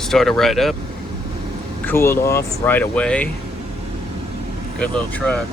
started right up, cooled off right away. Good little truck.